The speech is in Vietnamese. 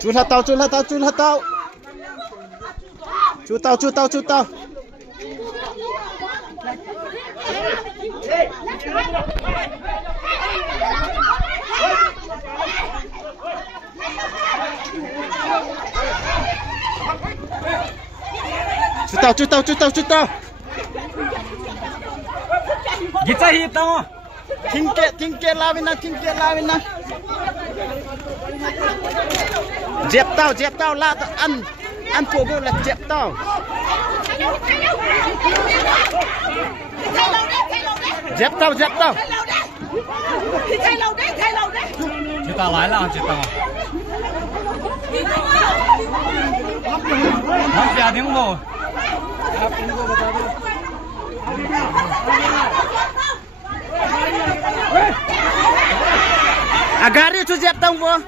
Chú là tao. Chú tao. Chú tao. Kita hit tao. Tingke lawin na. Dẹp tao la ăn phụ vụ là dẹp tao. Dẹp tao. Chúng ta lại là chúng ta. Không trả tiếng bộ. Agari chú dẹp tao vô.